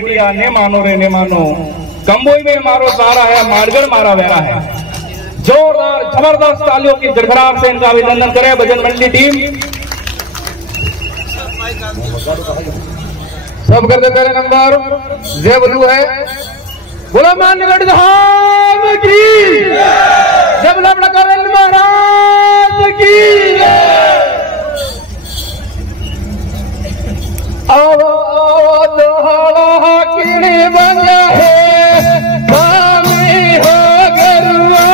ने मानो रे ने मानो कंबोई में मारो तारा है, मारगढ़ मारा वेरा है। जोरदार जबरदस्त तालियों की गड़गड़ाहट से इनका अभिनंदन करें भजन मंडली टीम। सब कर देते नंबर जय बोलू है, बोला मानगढ़ धाम की जब लबड़ा करेल महाराज की। आओ दोहरा किणी बंजा है स्वामी हो गरुआ।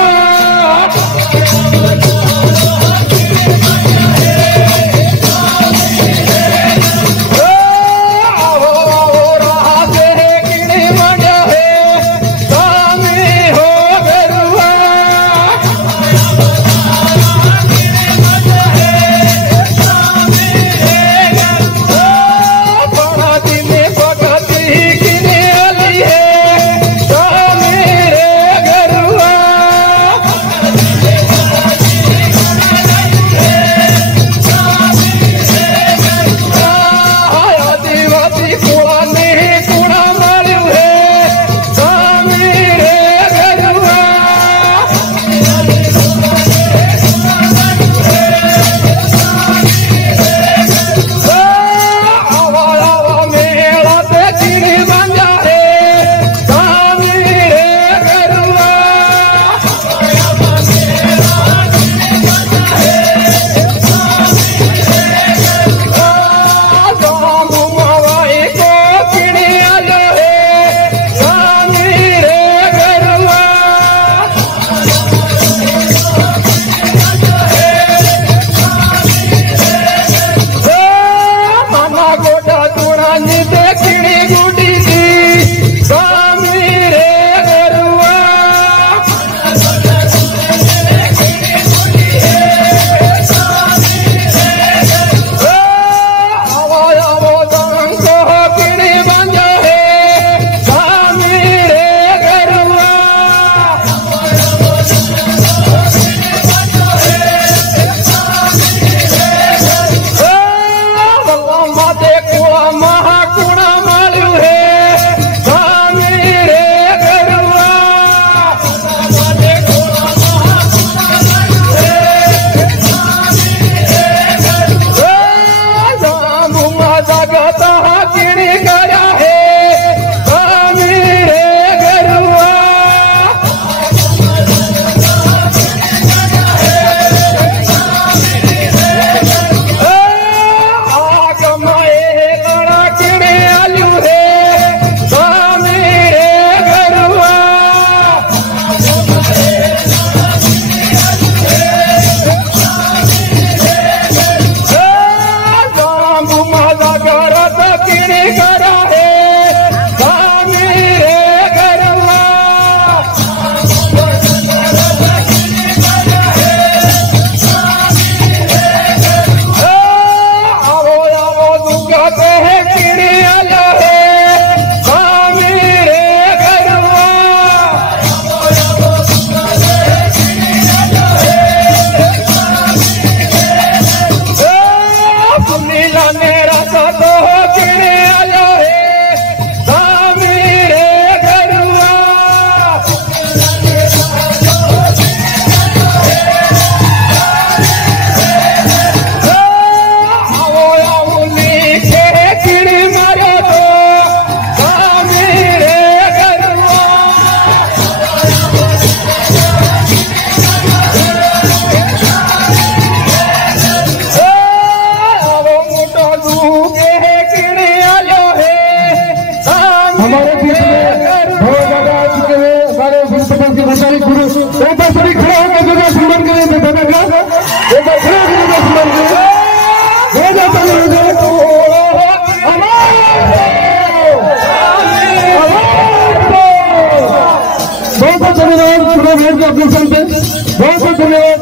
बहुत धन्यवाद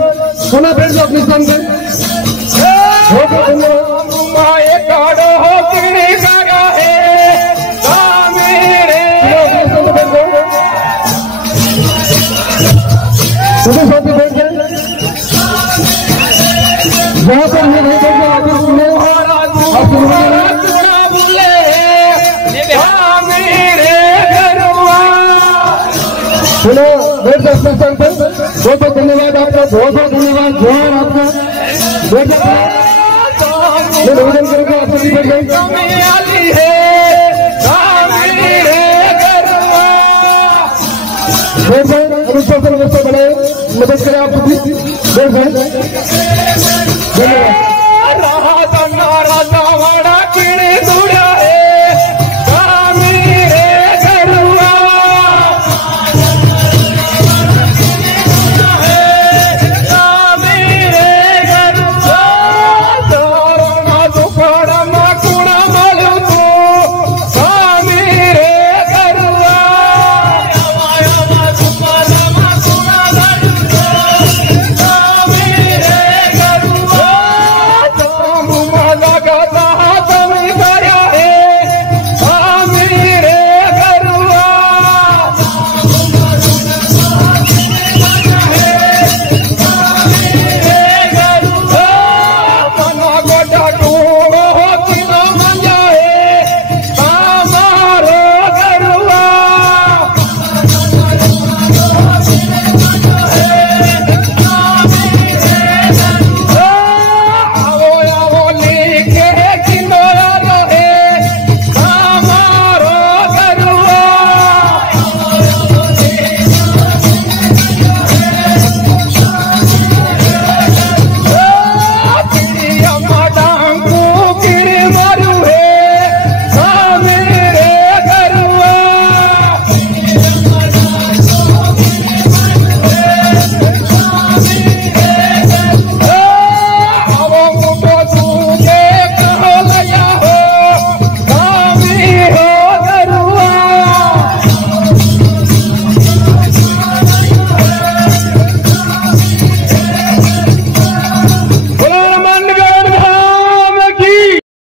पुनः फिर से अपने स्थान पे बहुत धन्यवाद। जहाँ पर ये नहीं करते आप चलो बैठ जाओ स्थान पर। बहुत बहुत धन्यवाद आपका, बहुत बहुत धन्यवाद जोहार आपका। बैठ जाओ, निवेदन करूंगा आप सभी बैठ जाइए। बैठ जाए, अनुशासन व्यवस्था बनाए, मदद करें आप सभी। बैठ जाए, धन्यवाद।